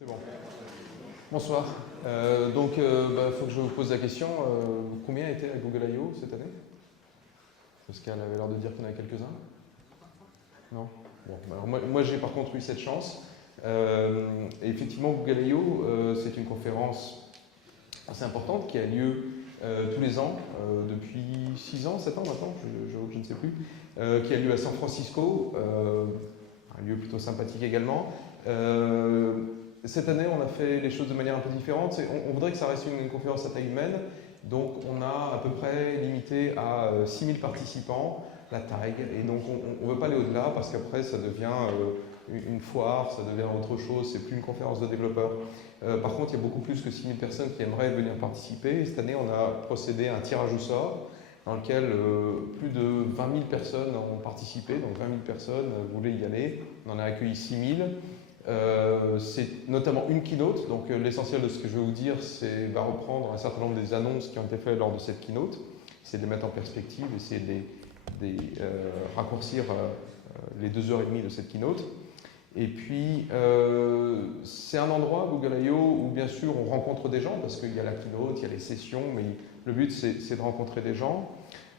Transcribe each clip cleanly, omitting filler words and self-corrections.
C'est bon. Bonsoir. Faut que je vous pose la question. Combien était à Google I.O. cette année? Parce qu'elle avait l'air de dire qu'il y en avait quelques-uns. Non. Bon, alors moi j'ai par contre eu cette chance. Effectivement, Google I.O., c'est une conférence assez importante qui a lieu tous les ans, depuis 6 ans, 7 ans maintenant, je ne sais plus, qui a lieu à San Francisco, un lieu plutôt sympathique également. Cette année, on a fait les choses de manière un peu différente. On voudrait que ça reste une conférence à taille humaine, donc on a à peu près limité à 6000 participants la taille, et donc on ne veut pas aller au-delà parce qu'après ça devient une foire, ça devient autre chose, c'est plus une conférence de développeurs. Par contre, il y a beaucoup plus que 6000 personnes qui aimeraient venir participer. Et cette année, on a procédé à un tirage au sort dans lequel plus de 20 000 personnes ont participé, donc 20 000 personnes voulaient y aller. On en a accueilli 6000. C'est notamment une keynote, donc l'essentiel de ce que je vais vous dire, va reprendre un certain nombre des annonces qui ont été faites lors de cette keynote, essayer de les mettre en perspective, essayer de raccourcir les 2h30 de cette keynote. Et puis, c'est un endroit, Google I.O., où bien sûr on rencontre des gens, parce qu'il y a la keynote, il y a les sessions, mais le but c'est de rencontrer des gens.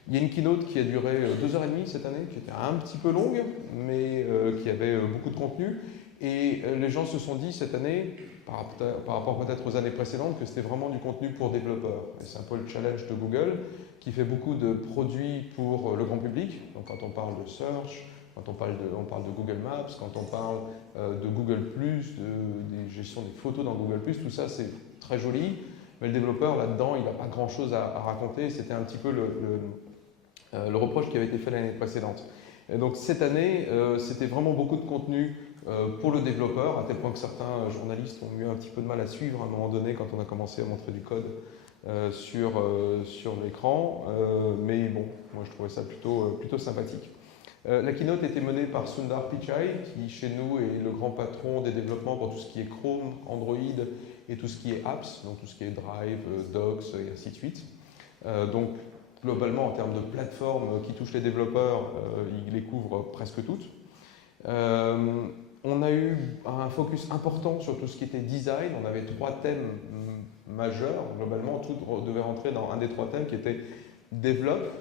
Il y a une keynote qui a duré 2h30 cette année, qui était un petit peu longue, mais qui avait beaucoup de contenu. Et les gens se sont dit cette année, par rapport peut-être aux années précédentes, que c'était vraiment du contenu pour développeurs. Et c'est un peu le challenge de Google, qui fait beaucoup de produits pour le grand public. Donc quand on parle de search, quand on parle de Google Maps, quand on parle de Google+, des gestions des photos dans Google+, tout ça c'est très joli. Mais le développeur là-dedans, il n'a pas grand-chose à raconter. C'était un petit peu le reproche qui avait été fait l'année précédente. Et donc cette année, c'était vraiment beaucoup de contenu pour le développeur, à tel point que certains journalistes ont eu un petit peu de mal à suivre à un moment donné quand on a commencé à montrer du code sur l'écran. Mais bon, moi je trouvais ça plutôt sympathique. La keynote était menée par Sundar Pichai, qui chez nous est le grand patron des développements pour tout ce qui est Chrome, Android et tout ce qui est apps, donc tout ce qui est Drive, Docs et ainsi de suite. Donc globalement, en termes de plateformes qui touchent les développeurs, il les couvre presque toutes. On a eu un focus important sur tout ce qui était design. On avait 3 thèmes majeurs. Globalement, tout devait rentrer dans un des 3 thèmes qui était Develop,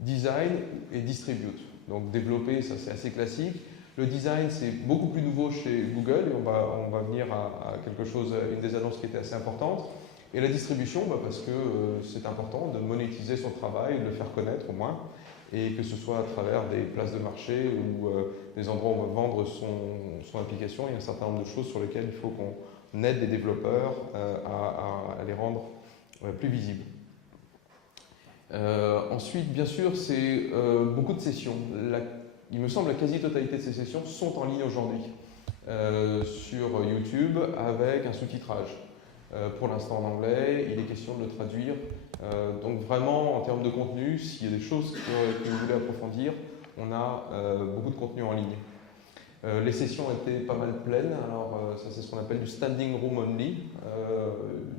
Design et Distribute. Donc développer, ça c'est assez classique. Le design, c'est beaucoup plus nouveau chez Google et on va venir à quelque chose, une des annonces qui était assez importante. Et la distribution, parce que c'est important de monétiser son travail, de le faire connaître au moins, et que ce soit à travers des places de marché ou des endroits où on va vendre son application. Il y a un certain nombre de choses sur lesquelles il faut qu'on aide les développeurs à les rendre plus visibles. Ensuite, bien sûr, c'est beaucoup de sessions. Il me semble que la quasi-totalité de ces sessions sont en ligne aujourd'hui sur YouTube avec un sous-titrage. Pour l'instant en anglais, il est question de le traduire. Donc vraiment, en termes de contenu, s'il y a des choses que vous voulez approfondir, on a beaucoup de contenu en ligne. Les sessions étaient pas mal pleines, alors ça c'est ce qu'on appelle du standing room only.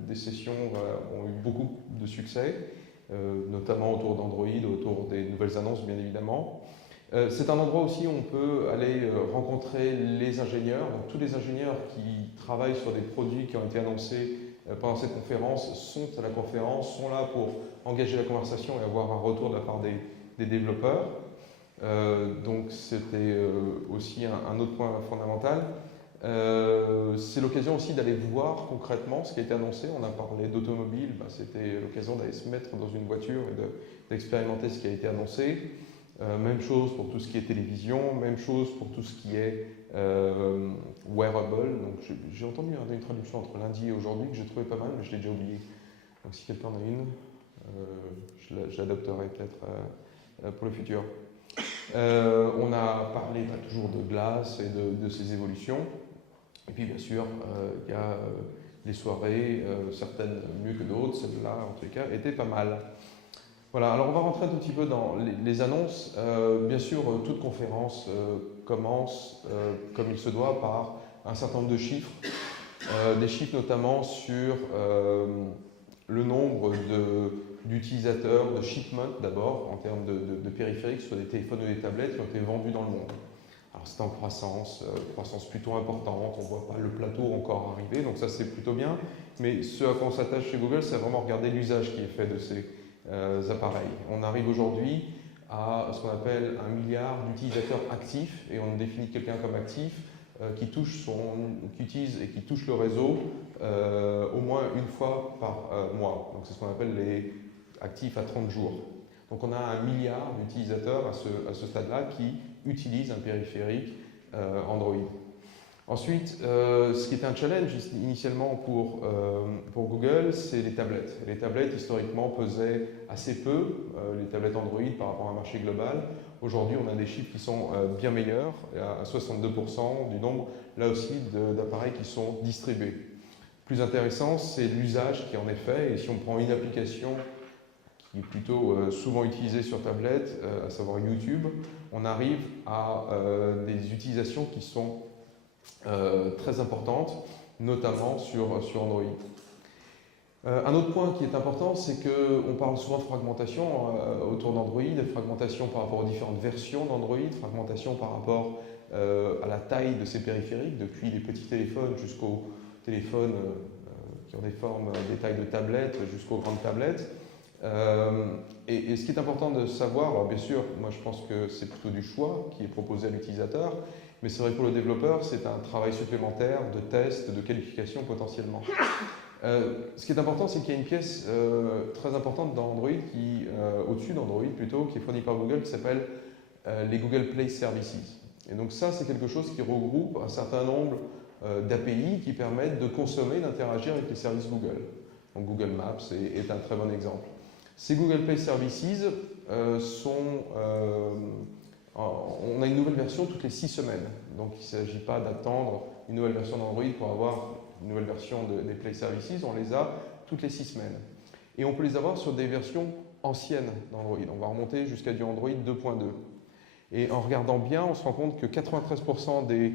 Des sessions ont eu beaucoup de succès, notamment autour d'Android, autour des nouvelles annonces bien évidemment. C'est un endroit aussi où on peut aller rencontrer les ingénieurs, donc tous les ingénieurs qui travaillent sur des produits qui ont été annoncés pendant cette conférence sont à la conférence, sont là pour engager la conversation et avoir un retour de la part des développeurs. Donc c'était aussi un autre point fondamental. C'est l'occasion aussi d'aller voir concrètement ce qui a été annoncé. On a parlé d'automobile, c'était l'occasion d'aller se mettre dans une voiture et d'expérimenter ce qui a été annoncé. Même chose pour tout ce qui est télévision, même chose pour tout ce qui est wearable. Donc j'ai entendu une traduction entre lundi et aujourd'hui que j'ai trouvé pas mal, mais je l'ai déjà oublié. Donc si quelqu'un en a une, je l'adopterai peut-être pour le futur. On a parlé toujours de glace et de ses évolutions. Et puis bien sûr, il y a les soirées, certaines mieux que d'autres, celles-là en tous les cas étaient pas mal. Voilà, alors on va rentrer un tout petit peu dans les annonces. Bien sûr, toute conférence commence, comme il se doit, par un certain nombre de chiffres. Des chiffres notamment sur le nombre d'utilisateurs, de shipments d'abord, en termes de périphériques, soit des téléphones ou des tablettes qui ont été vendus dans le monde. Alors c'est en croissance, croissance plutôt importante, on ne voit pas le plateau encore arriver, donc ça c'est plutôt bien. Mais ce à quoi on s'attache chez Google, c'est vraiment regarder l'usage qui est fait de ces appareils. On arrive aujourd'hui à ce qu'on appelle 1 milliard d'utilisateurs actifs, et on définit quelqu'un comme actif qui utilise et qui touche le réseau au moins une fois par mois. Donc c'est ce qu'on appelle les actifs à 30 jours. Donc on a 1 milliard d'utilisateurs à ce stade-là qui utilisent un périphérique Android. Ensuite, ce qui était un challenge initialement pour Google, c'est les tablettes. Les tablettes, historiquement, pesaient assez peu, les tablettes Android par rapport à un marché global. Aujourd'hui, on a des chiffres qui sont bien meilleurs, à 62% du nombre, là aussi, d'appareils qui sont distribués. Plus intéressant, c'est l'usage qui en est fait, et si on prend une application qui est plutôt souvent utilisée sur tablette, à savoir YouTube, on arrive à des utilisations qui sont très importantes, notamment sur Android. Un autre point qui est important, c'est qu'on parle souvent de fragmentation autour d'Android, fragmentation par rapport aux différentes versions d'Android, fragmentation par rapport à la taille de ces périphériques, depuis les petits téléphones jusqu'aux téléphones qui ont des formes, des tailles de tablettes, jusqu'aux grandes tablettes. Et ce qui est important de savoir, alors bien sûr, moi je pense que c'est plutôt du choix qui est proposé à l'utilisateur, mais c'est vrai que pour le développeur, c'est un travail supplémentaire de test, de qualification potentiellement. Ce qui est important, c'est qu'il y a une pièce très importante dans Android, au-dessus d'Android plutôt, qui est fournie par Google, qui s'appelle les Google Play Services. Et donc ça, c'est quelque chose qui regroupe un certain nombre d'API qui permettent de consommer, d'interagir avec les services Google. Donc Google Maps est un très bon exemple. Ces Google Play Services on a une nouvelle version toutes les 6 semaines. Donc il ne s'agit pas d'attendre une nouvelle version d'Android pour avoir une nouvelle version des Play Services. On les a toutes les 6 semaines. Et on peut les avoir sur des versions anciennes d'Android. On va remonter jusqu'à du Android 2.2. Et en regardant bien, on se rend compte que 93% des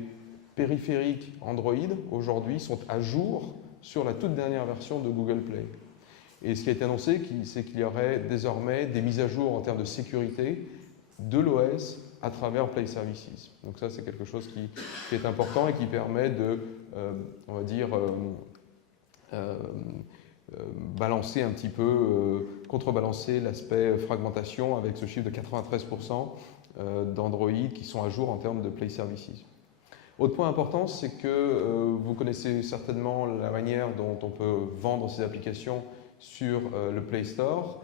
périphériques Android aujourd'hui sont à jour sur la toute dernière version de Google Play. Et ce qui a été annoncé, c'est qu'il y aurait désormais des mises à jour en termes de sécurité de l'OS à travers Play Services. Donc ça, c'est quelque chose qui est important et qui permet de, on va dire, balancer un petit peu, contrebalancer l'aspect fragmentation avec ce chiffre de 93% d'Android qui sont à jour en termes de Play Services. Autre point important, c'est que vous connaissez certainement la manière dont on peut vendre ces applications sur le Play Store,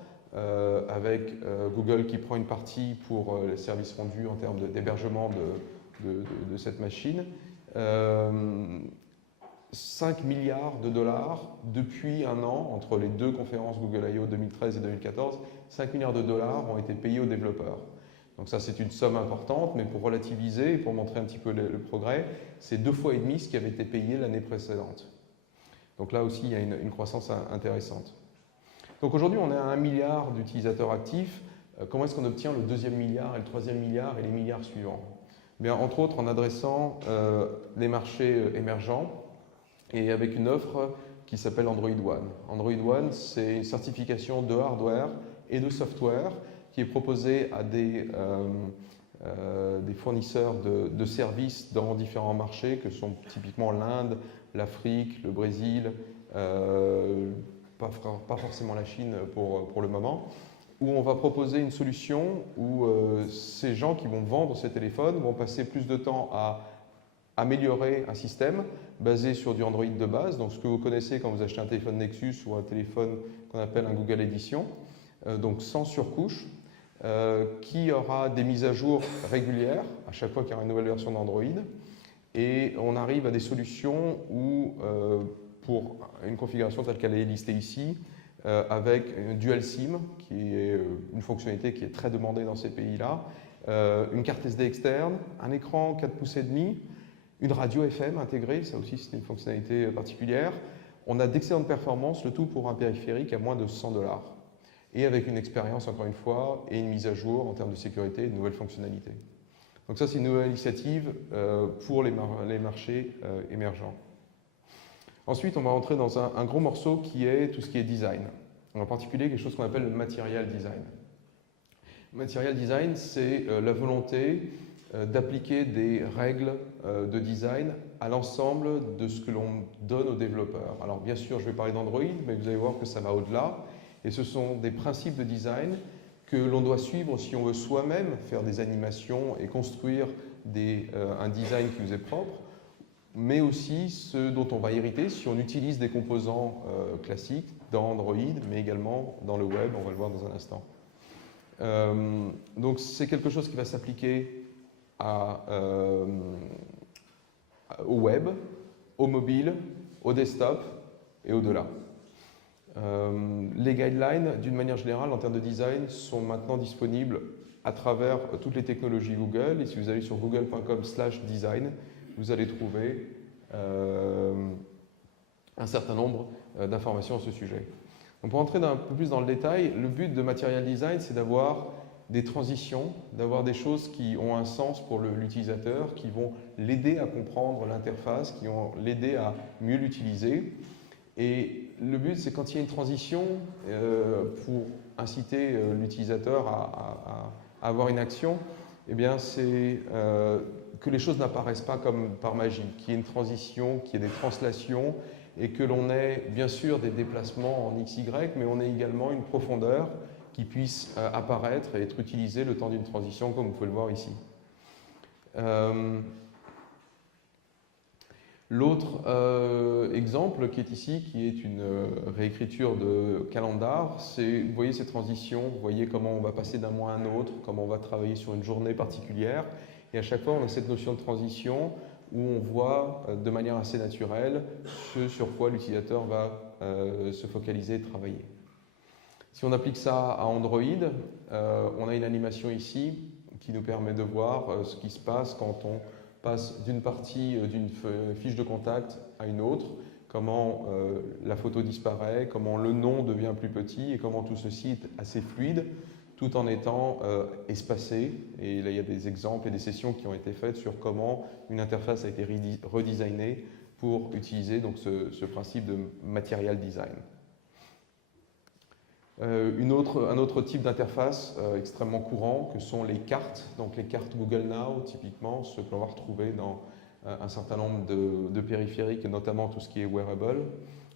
avec Google qui prend une partie pour les services rendus en termes d'hébergement de cette machine. 5 milliards de dollars depuis un an, entre les deux conférences Google I.O. 2013 et 2014, 5 milliards de dollars ont été payés aux développeurs. Donc ça, c'est une somme importante, mais pour relativiser et pour montrer un petit peu le progrès, c'est 2,5 fois ce qui avait été payé l'année précédente. Donc là aussi, il y a une croissance intéressante. Donc aujourd'hui, on est à 1 milliard d'utilisateurs actifs. Comment est-ce qu'on obtient le 2e milliard et le 3e milliard et les milliards suivants? Bien, entre autres, en adressant les marchés émergents et avec une offre qui s'appelle Android One. Android One, c'est une certification de hardware et de software qui est proposée à des fournisseurs de services dans différents marchés que sont typiquement l'Inde, l'Afrique, le Brésil, pas forcément la Chine pour le moment, où on va proposer une solution où ces gens qui vont vendre ces téléphones vont passer plus de temps à améliorer un système basé sur du Android de base, donc ce que vous connaissez quand vous achetez un téléphone Nexus ou un téléphone qu'on appelle un Google Edition, donc sans surcouche, qui aura des mises à jour régulières à chaque fois qu'il y aura une nouvelle version d'Android. Et on arrive à des solutions où, pour une configuration telle qu'elle est listée ici, avec une dual SIM, qui est une fonctionnalité qui est très demandée dans ces pays-là, une carte SD externe, un écran 4,5 pouces, une radio FM intégrée, ça aussi c'est une fonctionnalité particulière. On a d'excellentes performances, le tout pour un périphérique à moins de 100 $. Et avec une expérience, encore une fois, et une mise à jour en termes de sécurité et de nouvelles fonctionnalités. Donc ça, c'est une nouvelle initiative pour les marchés émergents. Ensuite, on va entrer dans un gros morceau qui est tout ce qui est design. En particulier, quelque chose qu'on appelle le material design. Le material design, c'est la volonté d'appliquer des règles de design à l'ensemble de ce que l'on donne aux développeurs. Alors bien sûr, je vais parler d'Android, mais vous allez voir que ça va au-delà. Et ce sont des principes de design que l'on doit suivre si on veut soi-même faire des animations et construire un design qui nous est propre, mais aussi ceux dont on va hériter si on utilise des composants classiques dans Android, mais également dans le web, on va le voir dans un instant. Donc c'est quelque chose qui va s'appliquer au web, au mobile, au desktop et au-delà. Les guidelines, d'une manière générale, en termes de design, sont maintenant disponibles à travers toutes les technologies Google. Et si vous allez sur google.com/design, vous allez trouver un certain nombre d'informations à ce sujet. Donc pour entrer un peu plus dans le détail, le but de Material Design, c'est d'avoir des transitions, d'avoir des choses qui ont un sens pour l'utilisateur, qui vont l'aider à comprendre l'interface, qui vont l'aider à mieux l'utiliser. Et le but, c'est quand il y a une transition, pour inciter l'utilisateur à avoir une action, eh bien c'est que les choses n'apparaissent pas comme par magie, qu'il y ait une transition, qu'il y ait des translations, et que l'on ait bien sûr des déplacements en XY, mais on ait également une profondeur qui puisse apparaître et être utilisée le temps d'une transition, comme vous pouvez le voir ici. L'autre exemple qui est ici, qui est une réécriture de Calendar, c'est, vous voyez ces transitions, vous voyez comment on va passer d'un mois à un autre, comment on va travailler sur une journée particulière, et à chaque fois on a cette notion de transition où on voit de manière assez naturelle ce sur quoi l'utilisateur va se focaliser et travailler. Si on applique ça à Android, on a une animation ici qui nous permet de voir ce qui se passe quand on passe d'une partie d'une fiche de contact à une autre, comment la photo disparaît, comment le nom devient plus petit et comment tout ceci est assez fluide tout en étant espacé. Et là, il y a des exemples et des sessions qui ont été faites sur comment une interface a été redesignée pour utiliser donc, ce principe de material design. Un autre type d'interface extrêmement courant que sont les cartes, donc les cartes Google Now, typiquement, ce que l'on va retrouver dans un certain nombre de périphériques, notamment tout ce qui est wearable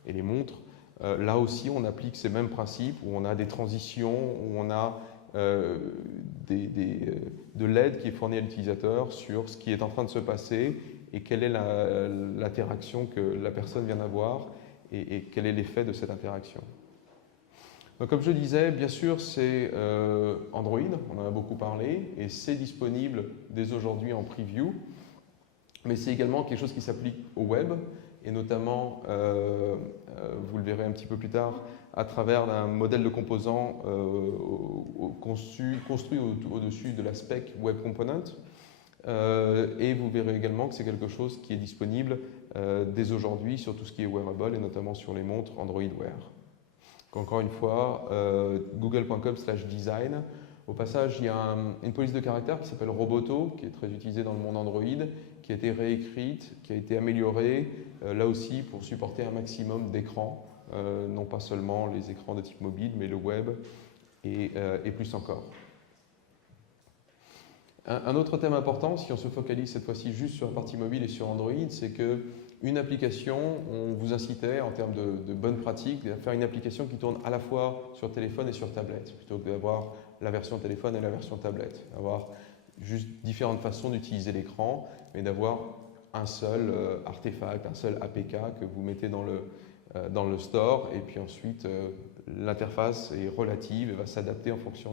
et les montres. Là aussi, on applique ces mêmes principes où on a des transitions, où on a de l'aide qui est fournie à l'utilisateur sur ce qui est en train de se passer et quelle est l'interaction que la personne vient d'avoir et quel est l'effet de cette interaction. Donc, comme je disais, bien sûr, c'est Android, on en a beaucoup parlé, et c'est disponible dès aujourd'hui en preview, mais c'est également quelque chose qui s'applique au web, et notamment, vous le verrez un petit peu plus tard, à travers un modèle de composant construit au-dessus de la spec Web Component. Et vous verrez également que c'est quelque chose qui est disponible dès aujourd'hui sur tout ce qui est wearable, et notamment sur les montres Android Wear. Encore une fois, google.com/design. Au passage, il y a une police de caractère qui s'appelle Roboto, qui est très utilisée dans le monde Android, qui a été réécrite, qui a été améliorée, là aussi pour supporter un maximum d'écrans, non pas seulement les écrans de type mobile, mais le web et plus encore. Un autre thème important, si on se focalise cette fois-ci juste sur la partie mobile et sur Android, c'est qu'une application, on vous incitait en termes de bonnes pratiques à faire une application qui tourne à la fois sur téléphone et sur tablette, plutôt que d'avoir la version téléphone et la version tablette. Avoir juste différentes façons d'utiliser l'écran, mais d'avoir un seul artefact, un seul APK que vous mettez dans le store, et puis ensuite l'interface est relative et va s'adapter en fonction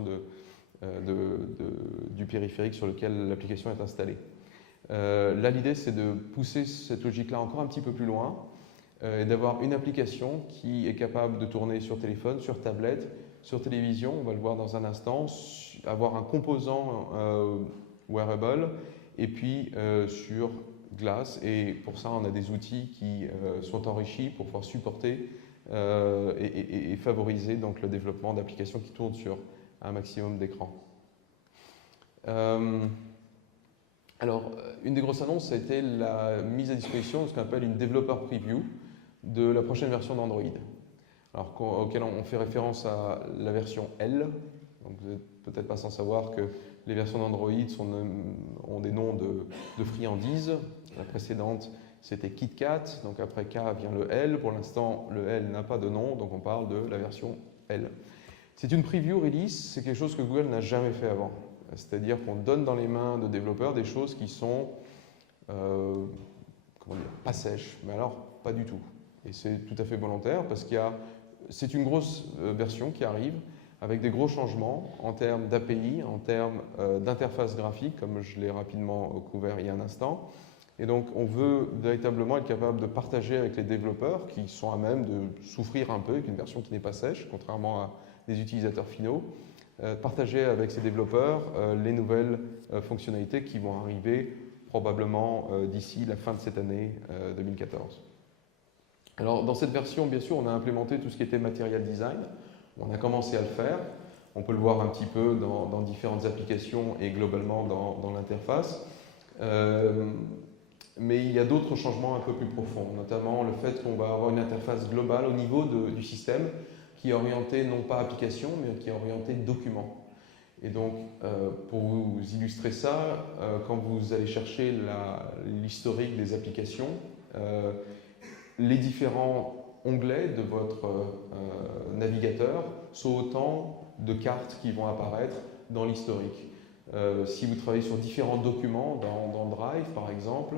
du périphérique sur lequel l'application est installée. Là, l'idée, c'est de pousser cette logique-là encore un petit peu plus loin et d'avoir une application qui est capable de tourner sur téléphone, sur tablette, sur télévision, on va le voir dans un instant, avoir un composant wearable et puis sur glace. Et pour ça, on a des outils qui sont enrichis pour pouvoir supporter et favoriser donc, le développement d'applications qui tournent sur un maximum d'écrans. Alors, une des grosses annonces, ça a été la mise à disposition de ce qu'on appelle une Developer Preview de la prochaine version d'Android. Alors, auquel on fait référence à la version L. Donc, vous n'êtes peut-être pas sans savoir que les versions d'Android ont des noms de friandises. La précédente, c'était KitKat, donc après K vient le L. Pour l'instant, le L n'a pas de nom, donc on parle de la version L. C'est une preview release, c'est quelque chose que Google n'a jamais fait avant. C'est-à-dire qu'on donne dans les mains de développeurs des choses qui sont, comment dire, pas sèches, mais alors pas du tout. Et c'est tout à fait volontaire parce c'est une grosse version qui arrive avec des gros changements en termes d'API, en termes d'interface graphique, comme je l'ai rapidement couvert il y a un instant. Et donc, on veut véritablement être capable de partager avec les développeurs qui sont à même de souffrir un peu avec une version qui n'est pas sèche, contrairement à des utilisateurs finaux, partager avec ces développeurs les nouvelles fonctionnalités qui vont arriver probablement d'ici la fin de cette année 2014. Alors, dans cette version, bien sûr, on a implémenté tout ce qui était material design. On a commencé à le faire. On peut le voir un petit peu dans différentes applications et globalement dans l'interface. Mais il y a d'autres changements un peu plus profonds, notamment le fait qu'on va avoir une interface globale au niveau du système qui est orientée non pas application, mais qui est orientée document. Et donc, pour vous illustrer ça, quand vous allez chercher l'historique des applications, les différents onglets de votre navigateur sont autant de cartes qui vont apparaître dans l'historique. Si vous travaillez sur différents documents dans Drive, par exemple,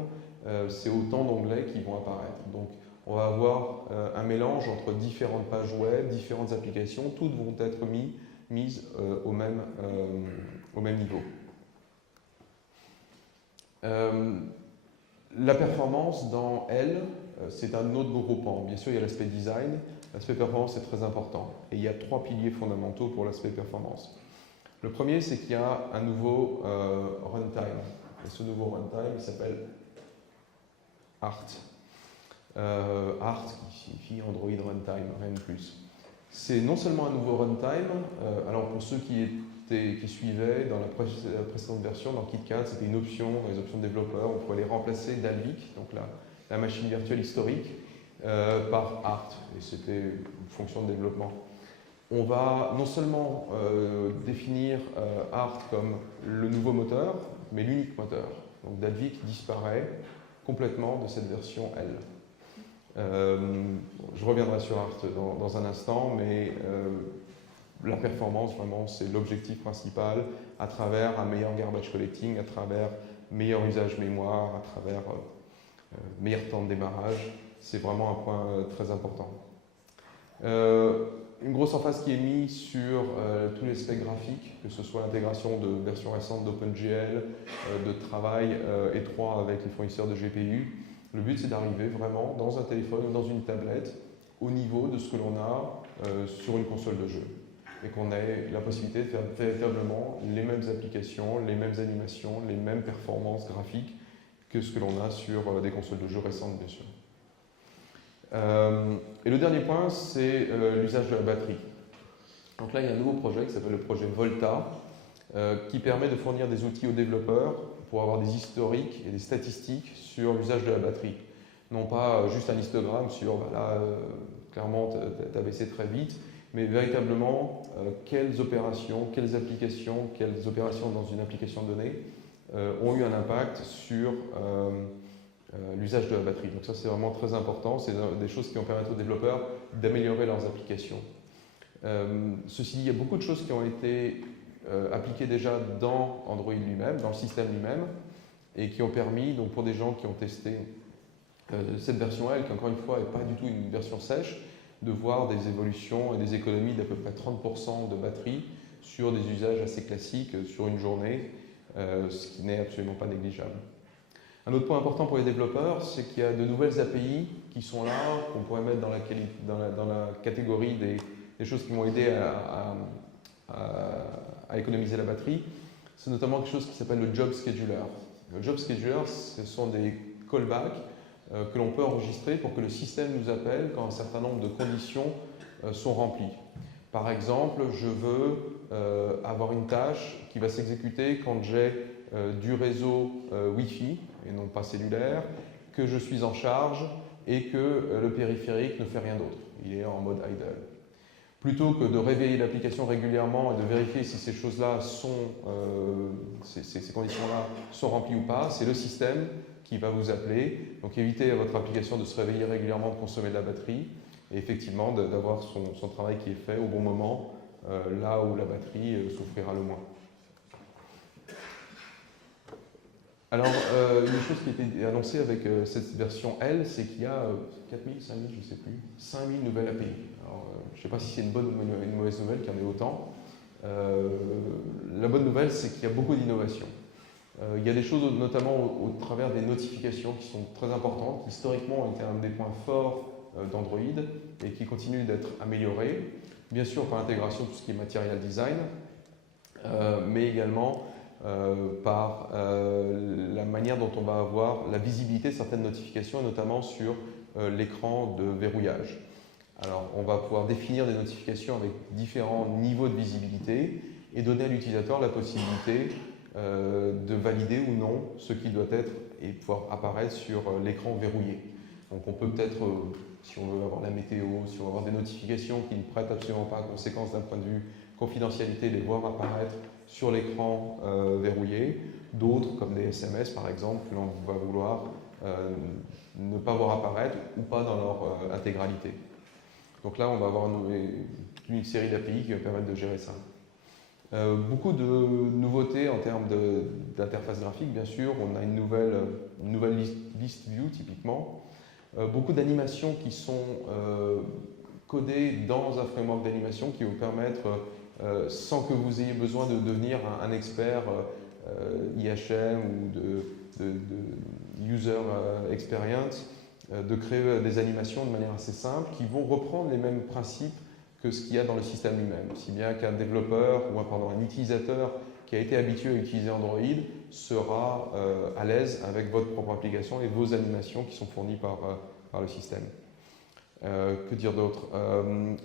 c'est autant d'onglets qui vont apparaître. Donc, on va avoir un mélange entre différentes pages web, différentes applications, toutes vont être mises au même niveau. La performance dans L, c'est un autre gros pan. Bien sûr, il y a l'aspect design. L'aspect performance est très important. Et il y a 3 piliers fondamentaux pour l'aspect performance. Le premier, c'est qu'il y a un nouveau runtime. Et ce nouveau runtime, il s'appelle Art. Art, qui signifie Android Runtime, rien de plus. C'est non seulement un nouveau runtime, alors pour ceux qui suivaient dans la précédente version, dans KitKat, c'était une option, dans les options de développeurs, on pouvait aller remplacer Dalvik, donc la machine virtuelle historique, par Art, et c'était une fonction de développement. On va non seulement définir Art comme le nouveau moteur, mais l'unique moteur. Donc Dalvik disparaît complètement de cette version L. Je reviendrai sur Art dans un instant, mais la performance, vraiment, c'est l'objectif principal à travers un meilleur garbage collecting, à travers meilleur usage mémoire, à travers meilleur temps de démarrage. C'est vraiment un point très important. Une grosse emphase qui est mise sur tous les aspects graphiques, que ce soit l'intégration de versions récentes d'OpenGL, de travail étroit avec les fournisseurs de GPU. Le but, c'est d'arriver vraiment dans un téléphone ou dans une tablette au niveau de ce que l'on a sur une console de jeu. Et qu'on ait la possibilité de faire véritablement les mêmes applications, les mêmes animations, les mêmes performances graphiques que ce que l'on a sur des consoles de jeu récentes, bien sûr. Et le dernier point, c'est l'usage de la batterie. Donc là, il y a un nouveau projet qui s'appelle le projet Volta, qui permet de fournir des outils aux développeurs pour avoir des historiques et des statistiques sur l'usage de la batterie. Non pas juste un histogramme sur, clairement, tu as baissé très vite, mais véritablement, quelles opérations dans une application donnée ont eu un impact sur l'usage de la batterie. Donc ça, c'est vraiment très important. C'est des choses qui vont permettre aux développeurs d'améliorer leurs applications. Ceci dit, il y a beaucoup de choses qui ont été appliquées déjà dans Android lui-même, dans le système lui-même, et qui ont permis, donc pour des gens qui ont testé cette version L, qui encore une fois n'est pas du tout une version sèche, de voir des évolutions et des économies d'à peu près 30% de batterie sur des usages assez classiques sur une journée, ce qui n'est absolument pas négligeable. Un autre point important pour les développeurs, c'est qu'il y a de nouvelles API qui sont là, qu'on pourrait mettre dans la catégorie des choses qui vont aider à économiser la batterie. C'est notamment quelque chose qui s'appelle le Job Scheduler. Le Job Scheduler, ce sont des callbacks que l'on peut enregistrer pour que le système nous appelle quand un certain nombre de conditions sont remplies. Par exemple, je veux avoir une tâche qui va s'exécuter quand j'ai du réseau Wi-Fi et non pas cellulaire, que je suis en charge et que le périphérique ne fait rien d'autre. Il est en mode idle. Plutôt que de réveiller l'application régulièrement et de vérifier si ces choses-là sont, ces conditions-là sont remplies ou pas, c'est le système qui va vous appeler. Donc évitez à votre application de se réveiller régulièrement, de consommer de la batterie, et effectivement d'avoir son travail qui est fait au bon moment, là où la batterie souffrira le moins. Alors, une chose qui a été annoncée avec cette version L, c'est qu'il y a 4000, 5000, je ne sais plus, 5000 nouvelles API. Alors, je ne sais pas si c'est une bonne ou une mauvaise nouvelle qu'il y en ait autant. La bonne nouvelle, c'est qu'il y a beaucoup d'innovations. Il y a des choses, notamment au travers des notifications, qui sont très importantes, qui historiquement ont été un des points forts d'Android et qui continuent d'être améliorées. Bien sûr, par l'intégration de tout ce qui est material design, mais également par la manière dont on va avoir la visibilité de certaines notifications, notamment sur l'écran de verrouillage. Alors, on va pouvoir définir des notifications avec différents niveaux de visibilité et donner à l'utilisateur la possibilité de valider ou non ce qui doit être et pouvoir apparaître sur l'écran verrouillé. Donc, on peut peut-être, si on veut avoir la météo, si on veut avoir des notifications qui ne prêtent absolument pas à conséquence d'un point de vue confidentialité, les voir apparaître sur l'écran verrouillé. D'autres, comme des SMS par exemple, que l'on va vouloir ne pas voir apparaître ou pas dans leur intégralité. Donc là, on va avoir une série d'API qui va permettre de gérer ça. Beaucoup de nouveautés en termes d'interface graphique, bien sûr. On a une nouvelle list view, typiquement. Beaucoup d'animations qui sont codées dans un framework d'animation qui vous permettre, sans que vous ayez besoin de devenir un expert IHM ou de user experience, de créer des animations de manière assez simple qui vont reprendre les mêmes principes que ce qu'il y a dans le système lui-même. Si bien qu'un développeur ou un utilisateur qui a été habitué à utiliser Android sera à l'aise avec votre propre application et vos animations qui sont fournies par le système. Que dire d'autre?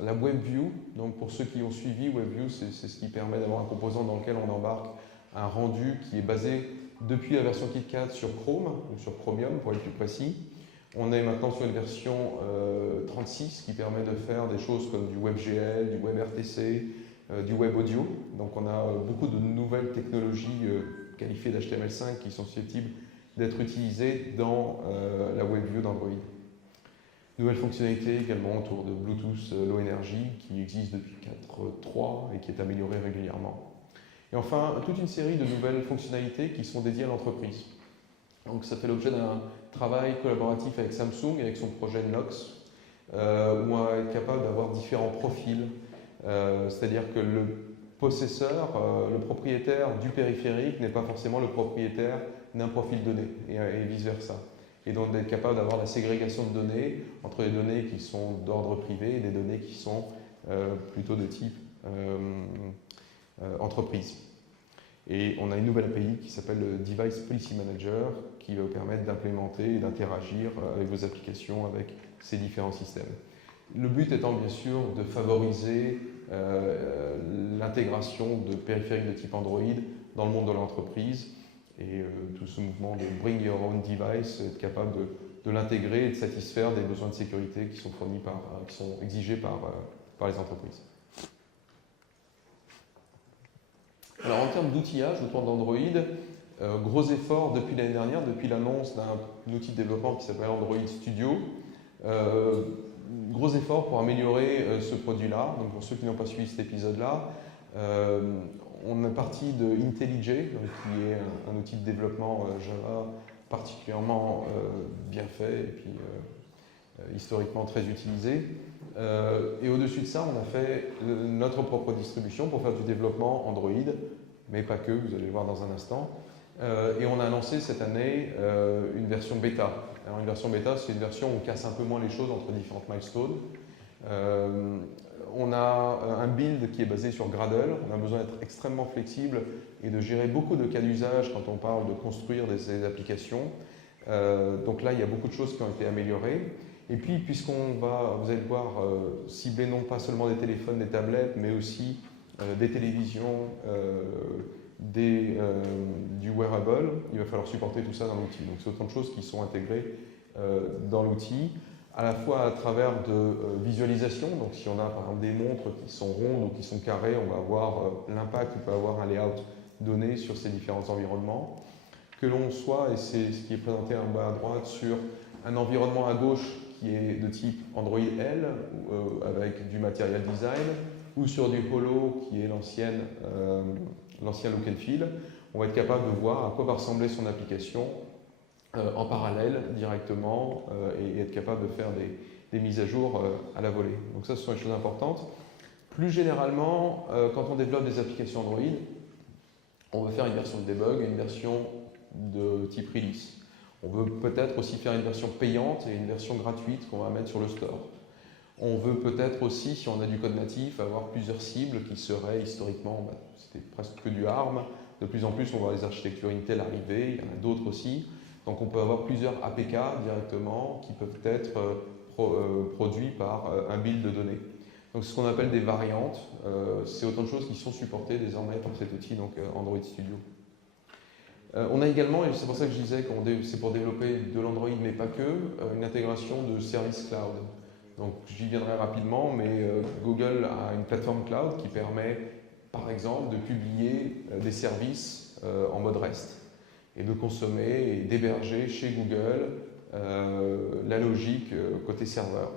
La WebView, donc pour ceux qui ont suivi, WebView, c'est ce qui permet d'avoir un composant dans lequel on embarque un rendu qui est basé depuis la version KitKat sur Chrome, ou sur Chromium pour être plus précis. On est maintenant sur une version 36 qui permet de faire des choses comme du WebGL, du WebRTC, du WebAudio. Donc on a beaucoup de nouvelles technologies qualifiées d'HTML5 qui sont susceptibles d'être utilisées dans la WebView d'Android. Nouvelle fonctionnalité également autour de Bluetooth Low Energy qui existe depuis 4.3 et qui est améliorée régulièrement. Et enfin, toute une série de nouvelles fonctionnalités qui sont dédiées à l'entreprise. Donc ça fait l'objet d'un travail collaboratif avec Samsung, avec son projet Knox, où on va être capable d'avoir différents profils. C'est-à-dire que le possesseur, le propriétaire du périphérique n'est pas forcément le propriétaire d'un profil donné, et vice-versa. Et donc d'être capable d'avoir la ségrégation de données entre les données qui sont d'ordre privé et des données qui sont plutôt de type entreprise. Et on a une nouvelle API qui s'appelle le Device Policy Manager qui va vous permettre d'implémenter et d'interagir avec vos applications, avec ces différents systèmes. Le but étant bien sûr de favoriser l'intégration de périphériques de type Android dans le monde de l'entreprise et tout ce mouvement de Bring Your Own Device, être capable de l'intégrer et de satisfaire des besoins de sécurité qui sont fournis qui sont exigés par les entreprises. Alors en termes d'outillage autour d'Android, gros effort depuis l'année dernière, depuis l'annonce d'un outil de développement qui s'appelle Android Studio. Gros effort pour améliorer ce produit-là. Donc pour ceux qui n'ont pas suivi cet épisode-là, on est parti de IntelliJ, qui est un outil de développement Java particulièrement bien fait et puis historiquement très utilisé. Et au-dessus de ça, on a fait notre propre distribution pour faire du développement Android, mais pas que, vous allez le voir dans un instant. Et on a annoncé cette année une version bêta. Alors une version bêta, c'est une version où on casse un peu moins les choses entre différentes milestones. On a un build qui est basé sur Gradle. On a besoin d'être extrêmement flexible et de gérer beaucoup de cas d'usage quand on parle de construire des applications. Donc là, il y a beaucoup de choses qui ont été améliorées. Et puis, vous allez devoir cibler non pas seulement des téléphones, des tablettes, mais aussi des télévisions, du wearable, il va falloir supporter tout ça dans l'outil. Donc c'est autant de choses qui sont intégrées dans l'outil, à la fois à travers de visualisation. Donc si on a par exemple des montres qui sont rondes ou qui sont carrées, on va voir l'impact que peut avoir un layout donné sur ces différents environnements. Que l'on soit, et c'est ce qui est présenté en bas à droite, sur un environnement à gauche qui est de type Android L, avec du Material Design, ou sur du Holo, qui est l'ancien look and feel, on va être capable de voir à quoi va ressembler son application en parallèle directement et être capable de faire des mises à jour à la volée. Donc ça, ce sont les choses importantes. Plus généralement, quand on développe des applications Android, on veut faire une version de debug et une version de type release. On veut peut-être aussi faire une version payante et une version gratuite qu'on va mettre sur le store. On veut peut-être aussi, si on a du code natif, avoir plusieurs cibles qui seraient historiquement, c'était presque que du ARM. De plus en plus, on voit les architectures Intel arriver, il y en a d'autres aussi. Donc on peut avoir plusieurs APK directement qui peuvent être produits par un build de données. Donc c'est ce qu'on appelle des variantes. C'est autant de choses qui sont supportées désormais par cet outil, donc Android Studio. On a également, et c'est pour ça que je disais que c'est pour développer de l'Android, mais pas que, une intégration de services cloud. Donc j'y viendrai rapidement, mais Google a une plateforme cloud qui permet, par exemple, de publier des services en mode REST et de consommer et d'héberger chez Google la logique côté serveur.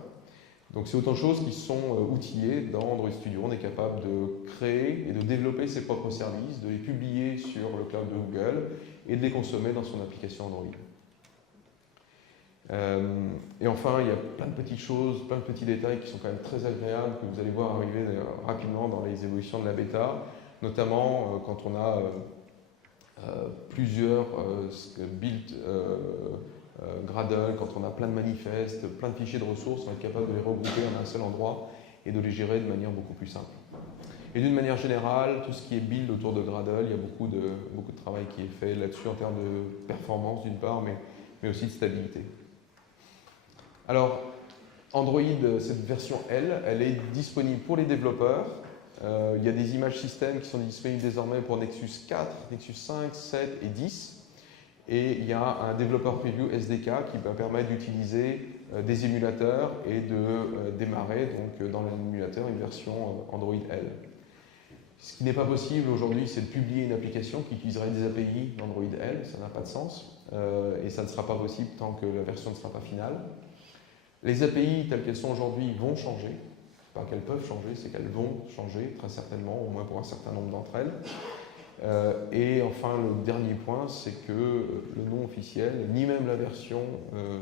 Donc c'est autant de choses qui sont outillées dans Android Studio. On est capable de créer et de développer ses propres services, de les publier sur le cloud de Google et de les consommer dans son application Android. Et enfin, il y a plein de petites choses, plein de petits détails qui sont quand même très agréables, que vous allez voir arriver rapidement dans les évolutions de la bêta, notamment quand on a plusieurs builds Gradle, quand on a plein de manifestes, plein de fichiers de ressources, on est capable de les regrouper en un seul endroit et de les gérer de manière beaucoup plus simple. Et d'une manière générale, tout ce qui est build autour de Gradle, il y a beaucoup de travail qui est fait là-dessus en termes de performance d'une part, mais aussi de stabilité. Alors, Android, cette version L, elle est disponible pour les développeurs. Il y a des images système qui sont disponibles désormais pour Nexus 4, Nexus 5, 7 et 10. Et il y a un développeur preview SDK qui va permettre d'utiliser des émulateurs et de démarrer donc, dans l'émulateur une version Android L. Ce qui n'est pas possible aujourd'hui, c'est de publier une application qui utiliserait des API d'Android L, ça n'a pas de sens, et ça ne sera pas possible tant que la version ne sera pas finale. Les API telles qu'elles sont aujourd'hui vont changer, pas qu'elles peuvent changer, c'est qu'elles vont changer très certainement, au moins pour un certain nombre d'entre elles. Et enfin, le dernier point, c'est que le nom officiel, ni même la version,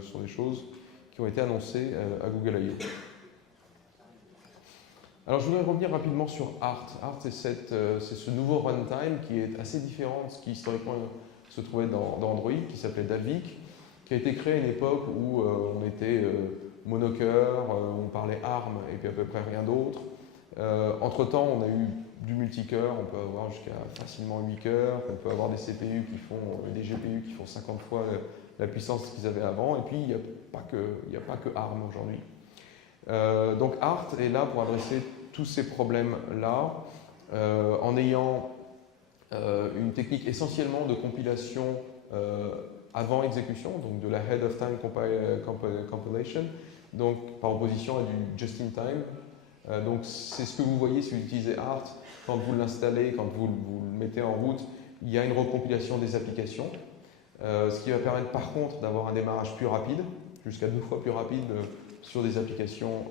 sont des choses qui ont été annoncées à Google I.O. Alors, je voudrais revenir rapidement sur Art. Art, c'est ce nouveau runtime qui est assez différent de ce qui historiquement se trouvait dans Android, qui s'appelait Dalvik, qui a été créé à une époque où on était monocœur, on parlait ARM et puis à peu près rien d'autre. Entre-temps, on a eu du multicœur, on peut avoir jusqu'à facilement 8 cœurs, on peut avoir des CPU qui font, des GPU qui font 50 fois la puissance qu'ils avaient avant, et puis il n'y a pas que ARM aujourd'hui. Donc Art est là pour adresser tous ces problèmes-là, en ayant une technique essentiellement de compilation avant exécution, donc de la Head of Time Compilation, donc par opposition à du Just-in-Time. Donc c'est ce que vous voyez si vous utilisez Art, quand vous l'installez, quand vous le mettez en route, il y a une recompilation des applications, ce qui va permettre par contre d'avoir un démarrage plus rapide, jusqu'à 2 fois plus rapide sur des applications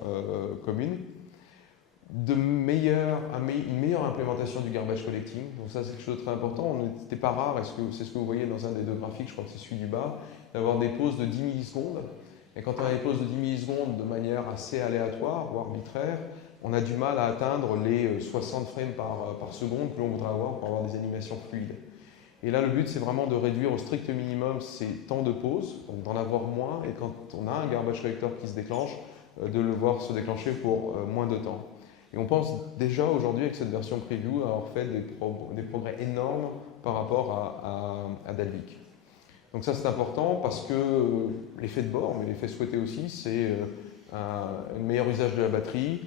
communes, une meilleure implémentation du garbage collecting, donc ça c'est quelque chose de très important. C'était pas rare, c'est ce que vous voyez dans un des deux graphiques, je crois que c'est celui du bas, d'avoir des pauses de 10 millisecondes. Et quand on a des pauses de 10 millisecondes de manière assez aléatoire, voire arbitraire, on a du mal à atteindre les 60 frames par seconde que l'on voudrait avoir pour avoir des animations fluides. Et là, le but, c'est vraiment de réduire au strict minimum ces temps de pause, donc d'en avoir moins, et quand on a un garbage collector qui se déclenche, de le voir se déclencher pour moins de temps. Et on pense déjà aujourd'hui, avec cette version preview, avoir fait des progrès énormes par rapport à Dalvik. Donc ça, c'est important parce que l'effet de bord, mais l'effet souhaité aussi, c'est un meilleur usage de la batterie,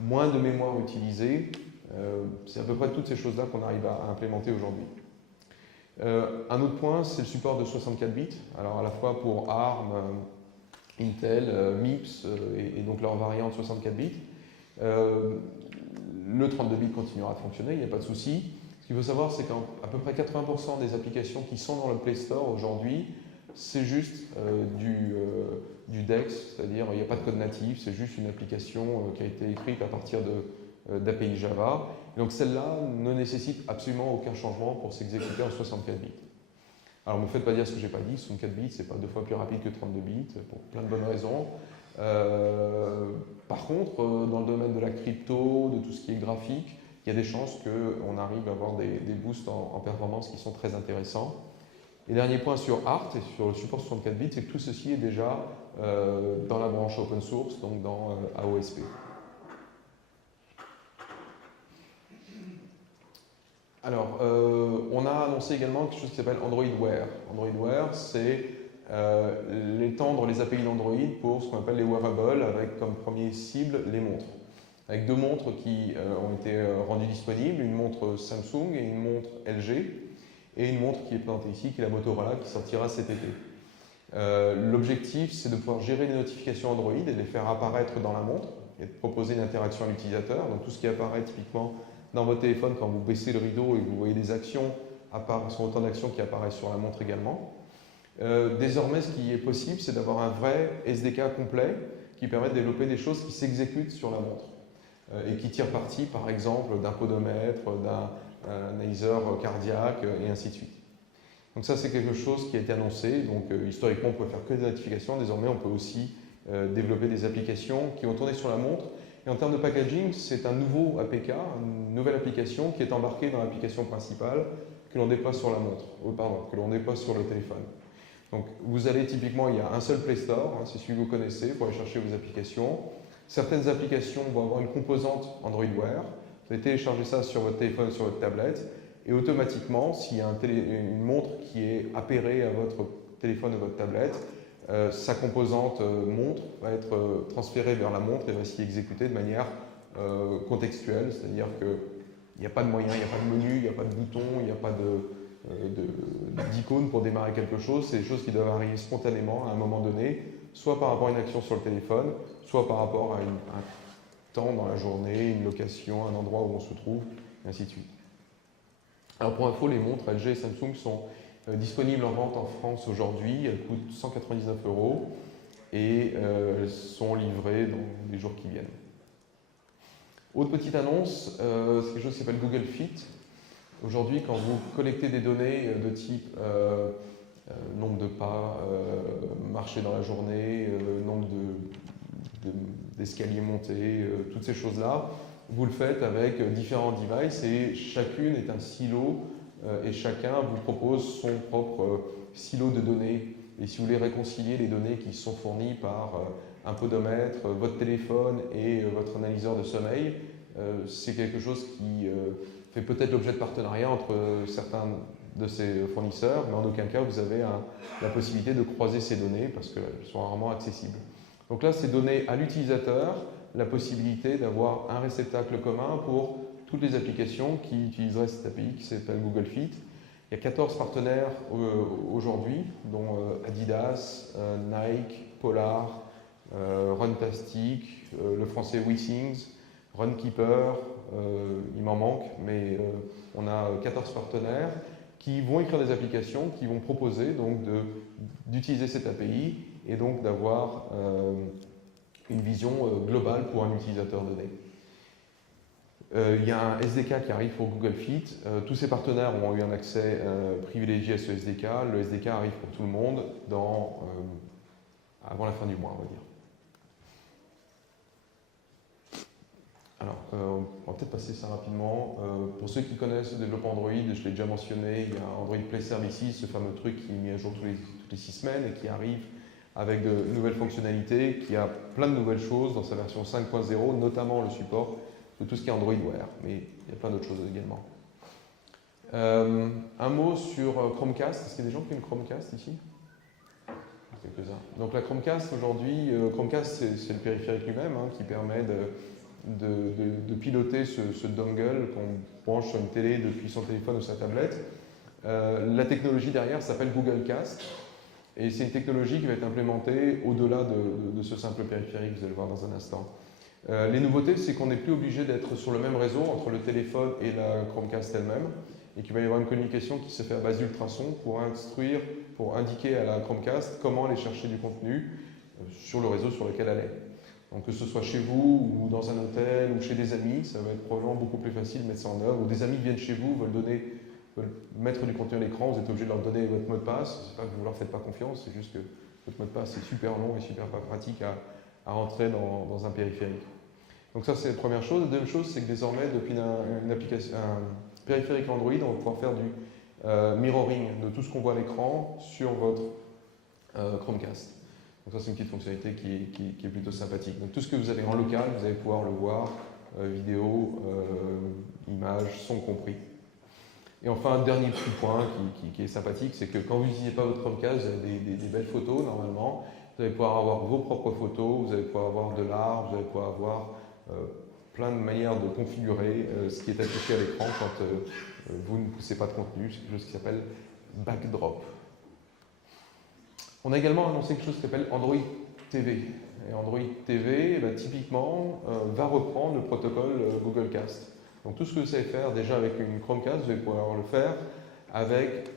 moins de mémoire utilisée. C'est à peu près toutes ces choses-là qu'on arrive à implémenter aujourd'hui. Un autre point, c'est le support de 64 bits. Alors à la fois pour ARM Intel, MIPS et donc leur variante 64 bits. Le 32 bits continuera de fonctionner, il n'y a pas de souci. Ce qu'il faut savoir, c'est qu'à peu près 80% des applications qui sont dans le Play Store aujourd'hui, c'est juste du DEX, c'est-à-dire il n'y a pas de code natif, c'est juste une application qui a été écrite à partir d'API Java. Et donc celle-là ne nécessite absolument aucun changement pour s'exécuter en 64 bits. Alors ne me faites pas dire ce que j'ai pas dit, 64 bits, c'est pas 2 fois plus rapide que 32 bits, pour plein de bonnes raisons. Par contre, dans le domaine de la crypto, de tout ce qui est graphique, il y a des chances qu'on arrive à avoir des boosts en performance qui sont très intéressants. Et dernier point sur ART et sur le support 64 bits, c'est que tout ceci est déjà dans la branche open source, donc dans AOSP. Alors, on a annoncé également quelque chose qui s'appelle Android Wear. Android Wear, c'est étendre les API d'Android pour ce qu'on appelle les wearables, avec comme premier cible les montres. Avec 2 montres qui ont été rendues disponibles, une montre Samsung et une montre LG, et une montre qui est présentée ici, qui est la Motorola, qui sortira cet été. L'objectif, c'est de pouvoir gérer les notifications Android et de les faire apparaître dans la montre, et de proposer une interaction à l'utilisateur. Donc tout ce qui apparaît typiquement dans votre téléphone quand vous baissez le rideau et que vous voyez des actions, sont autant d'actions qui apparaissent sur la montre également. Désormais, ce qui est possible, c'est d'avoir un vrai SDK complet qui permet de développer des choses qui s'exécutent sur la montre et qui tirent parti, par exemple, d'un podomètre, d'un analyseur cardiaque et ainsi de suite. Donc ça, c'est quelque chose qui a été annoncé. Donc historiquement, on pouvait faire que des notifications. Désormais, on peut aussi développer des applications qui vont tourner sur la montre. Et en termes de packaging, c'est un nouveau APK, une nouvelle application qui est embarquée dans l'application principale que l'on déploie sur la montre, que l'on déploie sur le téléphone. Donc vous allez typiquement, il y a un seul Play Store, c'est celui que vous connaissez pour aller chercher vos applications. Certaines applications vont avoir une composante Android Wear. Vous allez télécharger ça sur votre téléphone, sur votre tablette, et automatiquement, s'il y a une montre qui est appairée à votre téléphone ou votre tablette, sa composante montre va être transférée vers la montre et va s'y exécuter de manière contextuelle, c'est-à-dire qu'il n'y a pas de moyen, il n'y a pas de menu, il n'y a pas de bouton, il n'y a pas d'icône pour démarrer quelque chose. C'est des choses qui doivent arriver spontanément à un moment donné, soit par rapport à une action sur le téléphone, soit par rapport à un temps dans la journée, une location, un endroit où on se trouve, et ainsi de suite. Alors pour info, les montres LG et Samsung sont disponibles en vente en France aujourd'hui. Elles coûtent 199 € et elles sont livrées dans les jours qui viennent. Autre petite annonce, c'est quelque chose qui s'appelle Google Fit. Aujourd'hui, quand vous collectez des données de type nombre de pas marchés dans la journée, nombre d'escaliers montés, toutes ces choses-là, vous le faites avec différents devices et chacune est un silo et chacun vous propose son propre silo de données. Et si vous voulez réconcilier les données qui sont fournies par un podomètre, votre téléphone et votre analyseur de sommeil, c'est quelque chose qui fait peut-être l'objet de partenariats entre certains de ces fournisseurs, mais en aucun cas vous avez la possibilité de croiser ces données parce qu'elles sont rarement accessibles. Donc là, c'est donner à l'utilisateur la possibilité d'avoir un réceptacle commun pour toutes les applications qui utiliseraient cette API qui s'appelle Google Fit. Il y a 14 partenaires aujourd'hui, dont Adidas, Nike, Polar, Runtastic, le français WeThings, Runkeeper, il m'en manque, mais on a 14 partenaires qui vont écrire des applications, qui vont proposer donc d'utiliser cette API et donc d'avoir une vision globale pour un utilisateur donné. Il y a un SDK qui arrive pour Google Fit. Tous ces partenaires ont eu un accès privilégié à ce SDK. Le SDK arrive pour tout le monde avant la fin du mois, on va dire. Alors, on va peut-être passer ça rapidement. Pour ceux qui connaissent le développement Android, je l'ai déjà mentionné, il y a Android Play Services, ce fameux truc qui est mis à jour toutes les 6 semaines et qui arrive avec de nouvelles fonctionnalités, qui a plein de nouvelles choses dans sa version 5.0, notamment le support de tout ce qui est Android Wear, mais il y a plein d'autres choses également. Un mot sur Chromecast. Est-ce qu'il y a des gens qui ont une Chromecast ici? Quelques-uns. Donc la Chromecast aujourd'hui, Chromecast c'est le périphérique lui-même qui permet de piloter ce dongle qu'on branche sur une télé depuis son téléphone ou sa tablette. La technologie derrière s'appelle Google Cast. Et c'est une technologie qui va être implémentée au-delà de ce simple périphérique, vous allez le voir dans un instant. Les nouveautés, c'est qu'on n'est plus obligé d'être sur le même réseau entre le téléphone et la Chromecast elle-même, et qu'il va y avoir une communication qui se fait à base d'ultrasons pour indiquer à la Chromecast comment aller chercher du contenu sur le réseau sur lequel elle est. Donc que ce soit chez vous, ou dans un hôtel, ou chez des amis, ça va être probablement beaucoup plus facile de mettre ça en œuvre. Ou des amis viennent chez vous, veulent mettre du contenu à l'écran, vous êtes obligé de leur donner votre mot de passe. C'est pas que vous ne leur faites pas confiance, c'est juste que votre mot de passe est super long et super pas pratique à rentrer dans un périphérique. Donc ça, c'est la première chose. La deuxième chose, c'est que désormais, depuis un périphérique Android, on va pouvoir faire du mirroring de tout ce qu'on voit à l'écran sur votre Chromecast. Donc ça, c'est une petite fonctionnalité qui est plutôt sympathique. Donc tout ce que vous avez en local, vous allez pouvoir le voir, vidéo, images, son compris. Et enfin, un dernier petit point qui est sympathique, c'est que quand vous n'utilisez pas votre Chromecast, vous avez des belles photos normalement. Vous allez pouvoir avoir vos propres photos, vous allez pouvoir avoir de l'art, vous allez pouvoir avoir plein de manières de configurer ce qui est affiché à l'écran quand vous ne poussez pas de contenu. C'est quelque chose qui s'appelle backdrop. On a également annoncé quelque chose qui s'appelle Android TV. Et Android TV, typiquement, va reprendre le protocole Google Cast. Donc tout ce que vous savez faire déjà avec une Chromecast, vous allez pouvoir le faire avec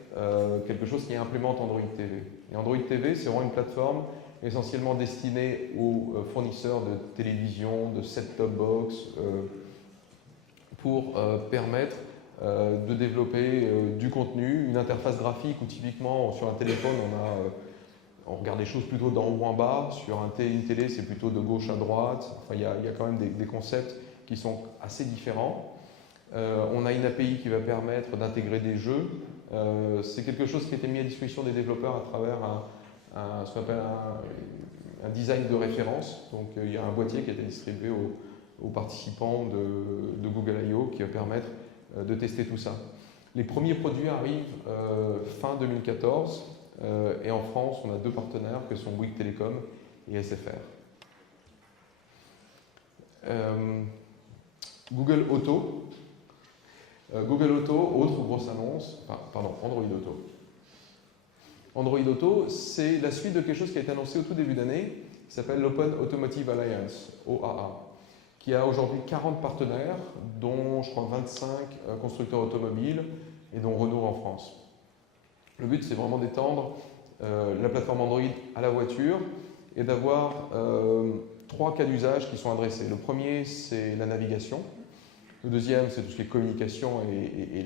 quelque chose qui implémente Android TV. Et Android TV, c'est vraiment une plateforme essentiellement destinée aux fournisseurs de télévision, de set-top box, pour permettre de développer du contenu, une interface graphique où typiquement sur un téléphone on regarde les choses plutôt d'en haut en bas, sur une télé c'est plutôt de gauche à droite, enfin, il y a quand même des concepts qui sont assez différents. On a une API qui va permettre d'intégrer des jeux. C'est quelque chose qui a été mis à disposition des développeurs à travers ce qu'on appelle un design de référence. Donc il y a un boîtier qui a été distribué aux participants de Google I.O. qui va permettre de tester tout ça. Les premiers produits arrivent fin 2014 et en France on a deux partenaires que sont Bouygues Télécom et SFR. Google Auto. Google Auto, autre grosse annonce, Android Auto. Android Auto, c'est la suite de quelque chose qui a été annoncé au tout début d'année, qui s'appelle l'Open Automotive Alliance, OAA, qui a aujourd'hui 40 partenaires, dont je crois 25 constructeurs automobiles et dont Renault en France. Le but, c'est vraiment d'étendre la plateforme Android à la voiture et d'avoir 3 cas d'usage qui sont adressés. Le premier, c'est la navigation. Le deuxième, c'est tout ce qui est communication et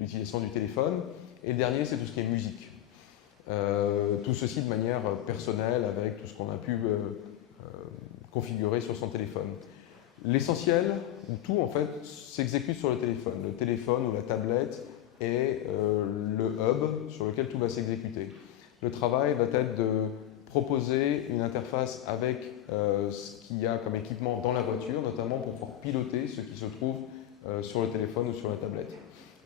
l'utilisation du téléphone. Et le dernier, c'est tout ce qui est musique. Tout ceci de manière personnelle avec tout ce qu'on a pu configurer sur son téléphone. L'essentiel, tout en fait, s'exécute sur le téléphone. Le téléphone ou la tablette est le hub sur lequel tout va s'exécuter. Le travail va être de proposer une interface avec ce qu'il y a comme équipement dans la voiture, notamment pour pouvoir piloter ce qui se trouve sur le téléphone ou sur la tablette.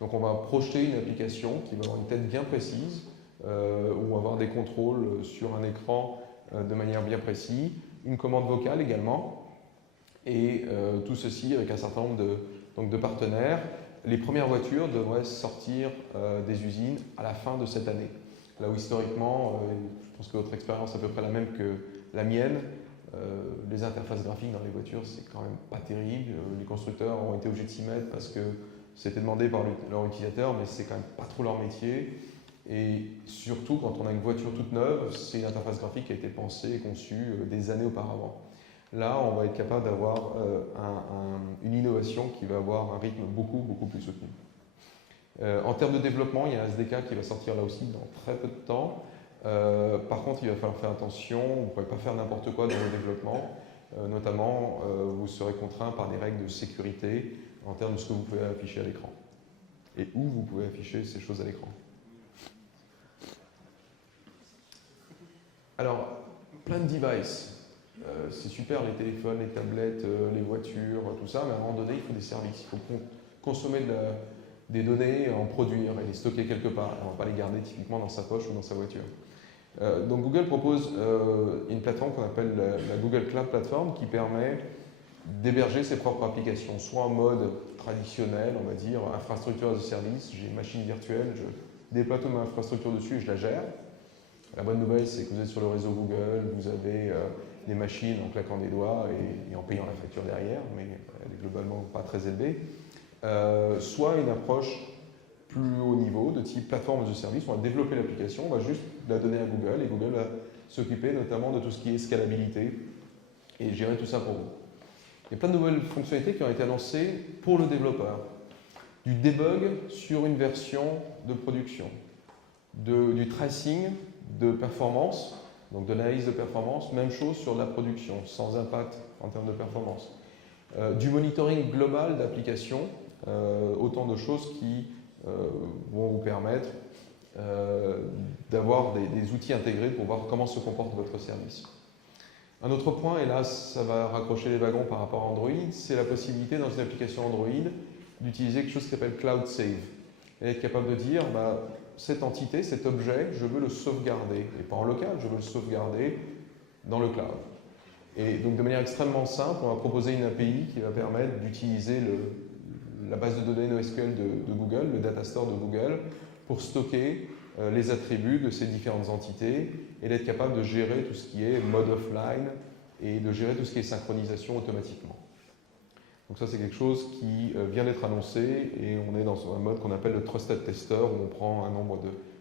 Donc on va projeter une application qui va avoir une tête bien précise, ou avoir des contrôles sur un écran de manière bien précise, une commande vocale également, et tout ceci avec un certain nombre de partenaires. Les premières voitures devraient sortir des usines à la fin de cette année. Là où historiquement, je pense que votre expérience est à peu près la même que la mienne, les interfaces graphiques dans les voitures, c'est quand même pas terrible. Les constructeurs ont été obligés de s'y mettre parce que c'était demandé par leurs utilisateurs, mais c'est quand même pas trop leur métier. Et surtout, quand on a une voiture toute neuve, c'est une interface graphique qui a été pensée et conçue des années auparavant. Là, on va être capable d'avoir une innovation qui va avoir un rythme beaucoup plus soutenu. En termes de développement, il y a un SDK qui va sortir là aussi dans très peu de temps. Par contre, il va falloir faire attention, vous ne pourrez pas faire n'importe quoi dans le développement. Notamment, vous serez contraint par des règles de sécurité en termes de ce que vous pouvez afficher à l'écran. Et où vous pouvez afficher ces choses à l'écran. Alors, plein de devices. C'est super les téléphones, les tablettes, les voitures, tout ça, mais à un moment donné, il faut des services. Il faut consommer des données, en produire et les stocker quelque part. On ne va pas les garder typiquement dans sa poche ou dans sa voiture. Donc Google propose une plateforme qu'on appelle la Google Cloud Platform qui permet d'héberger ses propres applications, soit en mode traditionnel, on va dire, infrastructure as a service, j'ai une machine virtuelle, je déploie toute ma infrastructure dessus et je la gère. La bonne nouvelle, c'est que vous êtes sur le réseau Google, vous avez des machines en claquant des doigts et en payant la facture derrière, mais elle est globalement pas très élevée. Soit une approche plus haut niveau, de type plateforme de service, on va développer l'application, on va juste la donner à Google, et Google va s'occuper notamment de tout ce qui est scalabilité et gérer tout ça pour vous. Il y a plein de nouvelles fonctionnalités qui ont été annoncées pour le développeur. Du debug sur une version de production, du tracing de performance, donc de l'analyse de performance, même chose sur la production, sans impact en termes de performance. Du monitoring global d'application, autant de choses qui vont vous permettre d'avoir des outils intégrés pour voir comment se comporte votre service. Un autre point, et là ça va raccrocher les wagons par rapport à Android, c'est la possibilité dans une application Android d'utiliser quelque chose qui s'appelle Cloud Save. Et être capable de dire, cette entité, cet objet, je veux le sauvegarder. Et pas en local, je veux le sauvegarder dans le cloud. Et donc de manière extrêmement simple, on va proposer une API qui va permettre d'utiliser la base de données NoSQL de Google, le data store de Google, pour stocker les attributs de ces différentes entités et d'être capable de gérer tout ce qui est mode offline et de gérer tout ce qui est synchronisation automatiquement. Donc ça, c'est quelque chose qui vient d'être annoncé et on est dans un mode qu'on appelle le Trusted Tester où on prend un nombre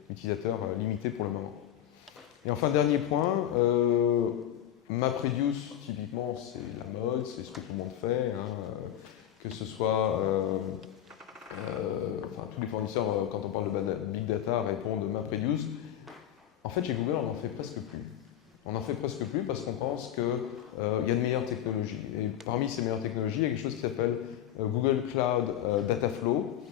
d'utilisateurs limité pour le moment. Et enfin, dernier point, MapReduce, typiquement, c'est la mode, c'est ce que tout le monde fait, que ce soit tous les fournisseurs, quand on parle de Big Data, répondent MapReduce. En fait, chez Google, on n'en fait presque plus. On n'en fait presque plus parce qu'on pense qu'il y a de meilleures technologies. Et parmi ces meilleures technologies, il y a quelque chose qui s'appelle Google Cloud Data Flow.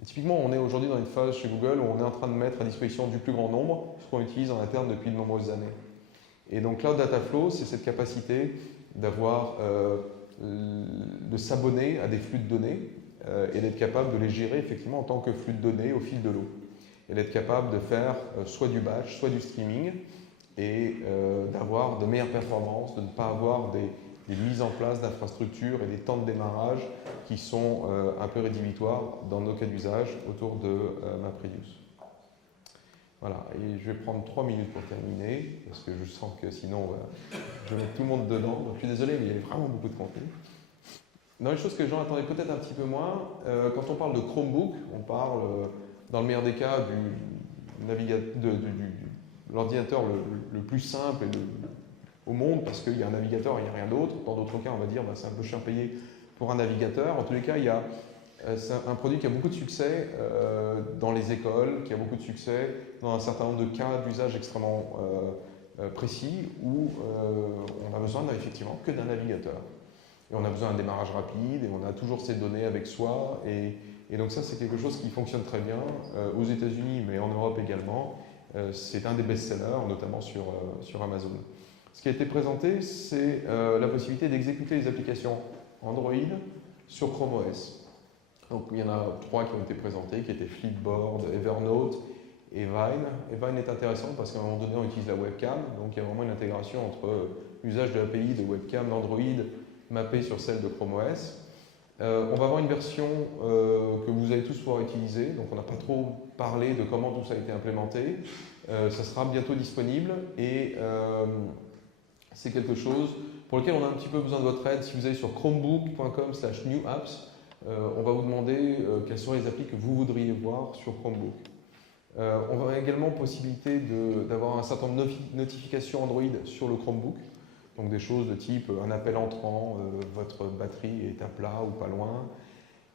Et typiquement, on est aujourd'hui dans une phase chez Google où on est en train de mettre à disposition du plus grand nombre ce qu'on utilise en interne depuis de nombreuses années. Et donc Cloud Data Flow, c'est cette capacité d'avoir, de s'abonner à des flux de données et d'être capable de les gérer effectivement en tant que flux de données au fil de l'eau. Et d'être capable de faire soit du batch, soit du streaming, et d'avoir de meilleures performances, de ne pas avoir des mises en place d'infrastructures et des temps de démarrage qui sont un peu rédhibitoires dans nos cas d'usage autour de MapReduce. Voilà, et je vais prendre 3 minutes pour terminer, parce que je sens que sinon je vais mettre tout le monde dedans, donc je suis désolé, mais il y a vraiment beaucoup de contenu. Dans les choses que les gens attendaient peut-être un petit peu moins, quand on parle de Chromebook, on parle, dans le meilleur des cas, de l'ordinateur le plus simple au monde, parce qu'il y a un navigateur et il n'y a rien d'autre. Dans d'autres cas, on va dire c'est un peu cher payé pour un navigateur. En tous les cas, c'est un produit qui a beaucoup de succès dans les écoles, qui a beaucoup de succès dans un certain nombre de cas d'usage extrêmement précis où on a besoin effectivement que d'un navigateur. Et on a besoin d'un démarrage rapide et on a toujours ces données avec soi. Et donc ça, c'est quelque chose qui fonctionne très bien aux États-Unis, mais en Europe également. C'est un des best-sellers, notamment sur Amazon. Ce qui a été présenté, c'est la possibilité d'exécuter les applications Android sur Chrome OS. Donc il y en a 3 qui ont été présentés, qui étaient Flipboard, Evernote et Vine. Et Vine est intéressant parce qu'à un moment donné, on utilise la webcam, donc il y a vraiment une intégration entre l'usage de l'API de webcam d'Android mappée sur celle de Chrome OS. On va avoir une version que vous allez tous pouvoir utiliser, donc on n'a pas trop parlé de comment tout ça a été implémenté. Ça sera bientôt disponible et c'est quelque chose pour lequel on a un petit peu besoin de votre aide. Si vous allez sur chromebook.com/newapps, on va vous demander quelles sont les applis que vous voudriez voir sur Chromebook. On va également possibilité d'avoir un certain nombre de notifications Android sur le Chromebook. Donc des choses de type un appel entrant, votre batterie est à plat ou pas loin.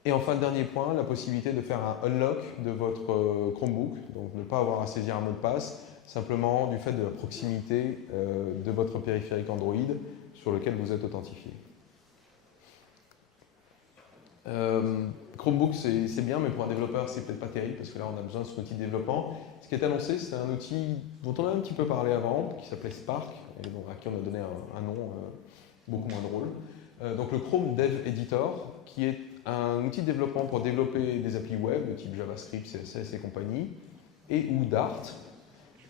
Et enfin, dernier point, la possibilité de faire un unlock de votre Chromebook, donc ne pas avoir à saisir un mot de passe, simplement du fait de la proximité de votre périphérique Android sur lequel vous êtes authentifié. Chromebook, c'est bien, mais pour un développeur, c'est peut-être pas terrible, parce que là, on a besoin de ce outil de développement. Ce qui est annoncé, c'est un outil dont on a un petit peu parlé avant, qui s'appelait Spark, et donc à qui on a donné un nom beaucoup moins drôle. Donc le Chrome Dev Editor, qui est un outil de développement pour développer des applis web, de type JavaScript, CSS et compagnie, ou Dart.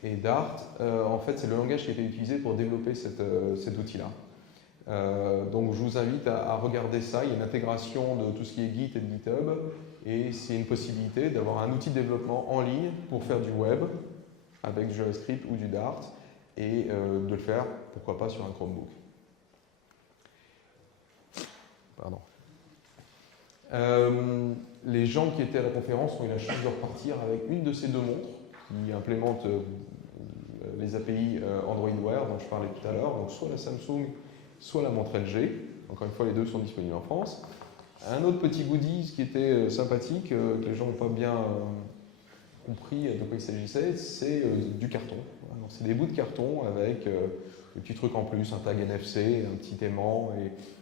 Et Dart, en fait, c'est le langage qui a été utilisé pour développer cet outil-là. Donc je vous invite à regarder ça. Il y a une intégration de tout ce qui est Git et de GitHub, et c'est une possibilité d'avoir un outil de développement en ligne pour faire du web avec du JavaScript ou du Dart et de le faire, pourquoi pas, sur un Chromebook. Pardon. Les gens qui étaient à la conférence ont eu la chance de repartir avec une de ces deux montres qui implémente les API Android Wear dont je parlais tout à l'heure, donc soit la Samsung, soit la montre LG. Encore une fois, les deux sont disponibles en France. Un autre petit goodies qui était sympathique, que les gens n'ont pas bien compris de quoi il s'agissait, c'est du carton. C'est des bouts de carton avec des petits trucs en plus, un tag NFC, un petit aimant,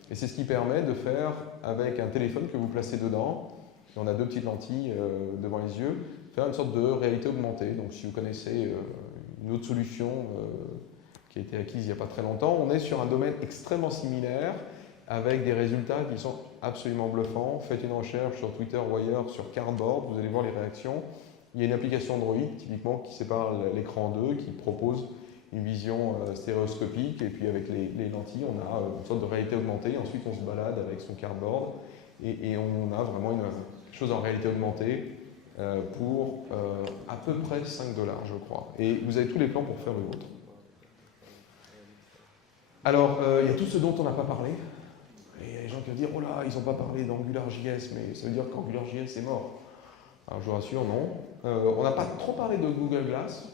et c'est ce qui permet de faire, avec un téléphone que vous placez dedans, et on a deux petites lentilles devant les yeux, faire une sorte de réalité augmentée. Donc si vous connaissez une autre solution qui a été acquise il n'y a pas très longtemps, on est sur un domaine extrêmement similaire, avec des résultats qui sont absolument bluffants. Faites une recherche sur Twitter ou ailleurs sur Cardboard, vous allez voir les réactions. Il y a une application Android, typiquement, qui sépare l'écran en deux, qui propose une vision stéréoscopique, et puis avec les lentilles, on a une sorte de réalité augmentée. Ensuite, on se balade avec son Cardboard, et on a vraiment quelque chose en réalité augmentée pour à peu près 5 $, je crois. Et vous avez tous les plans pour faire le vôtre. Alors, il y a tout ce dont on n'a pas parlé. Et il y a des gens qui vont dire, oh là, ils n'ont pas parlé d'AngularJS, mais ça veut dire qu'AngularJS est mort. Alors je vous rassure, non. On n'a pas trop parlé de Google Glass,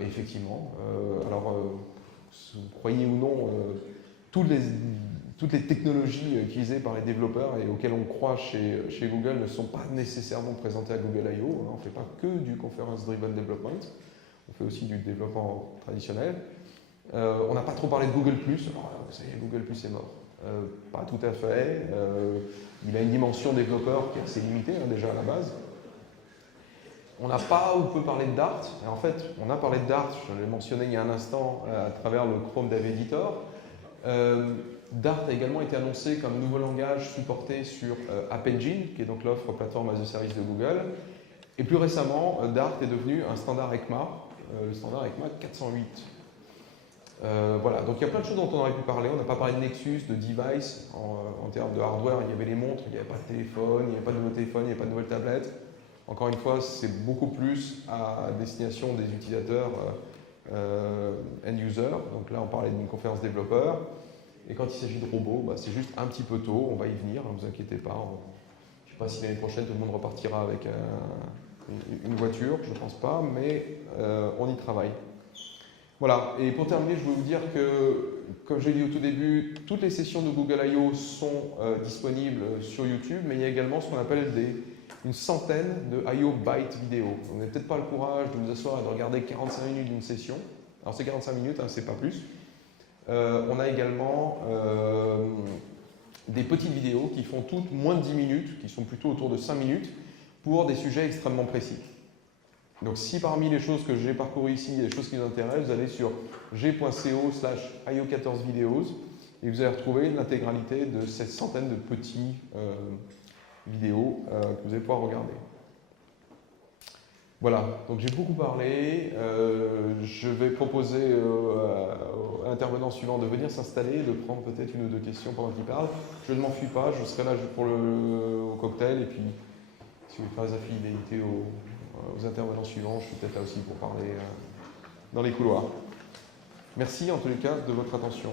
effectivement. Croyez ou non, toutes les technologies utilisées par les développeurs et auxquelles on croit chez Google ne sont pas nécessairement présentées à Google I.O. On ne fait pas que du Conference-Driven Development, on fait aussi du développement traditionnel. On n'a pas trop parlé de Google+. Alors, ça y est, Google+ est mort. Pas tout à fait. Il a une dimension développeur qui est assez limitée déjà à la base. On n'a pas ou peu parlé de Dart. Et en fait, on a parlé de Dart, je l'ai mentionné il y a un instant à travers le Chrome Dev Editor. Dart a également été annoncé comme nouveau langage supporté sur App Engine, qui est donc l'offre plateforme as a service de Google. Et plus récemment, Dart est devenu un standard ECMA, le standard ECMA 408. Voilà, donc il y a plein de choses dont on aurait pu parler. On n'a pas parlé de Nexus, de device, en termes de hardware. Il y avait les montres, il n'y avait pas de téléphone, il n'y avait pas de nouveau téléphone, il n'y avait pas de nouvelle tablette. Encore une fois, c'est beaucoup plus à destination des utilisateurs end-user. Donc là, on parlait d'une conférence développeur. Et quand il s'agit de robots, c'est juste un petit peu tôt, on va y venir, ne vous inquiétez pas. Je ne sais pas si l'année prochaine, tout le monde repartira avec une voiture, je ne pense pas, mais on y travaille. Voilà, et pour terminer, je voulais vous dire que, comme je l'ai dit au tout début, toutes les sessions de Google I.O. sont disponibles sur YouTube, mais il y a également ce qu'on appelle une centaine de I.O. Bytes vidéo. On n'a peut-être pas le courage de vous asseoir et de regarder 45 minutes d'une session. Alors c'est 45 minutes, c'est pas plus. On a également des petites vidéos qui font toutes moins de 10 minutes, qui sont plutôt autour de 5 minutes, pour des sujets extrêmement précis. Donc si parmi les choses que j'ai parcourues ici, il y a des choses qui vous intéressent, vous allez sur g.co/io14 videos et vous allez retrouver l'intégralité de cette centaine de petits vidéos que vous allez pouvoir regarder. Voilà, donc j'ai beaucoup parlé. Je vais proposer à l'intervenant suivant de venir s'installer, de prendre peut-être une ou deux questions pendant qu'il parle. Je ne m'enfuis pas, je serai là pour au cocktail et puis si vous voulez faire des affinités aux intervenants suivants, je suis peut-être là aussi pour parler dans les couloirs. Merci en tous les cas de votre attention.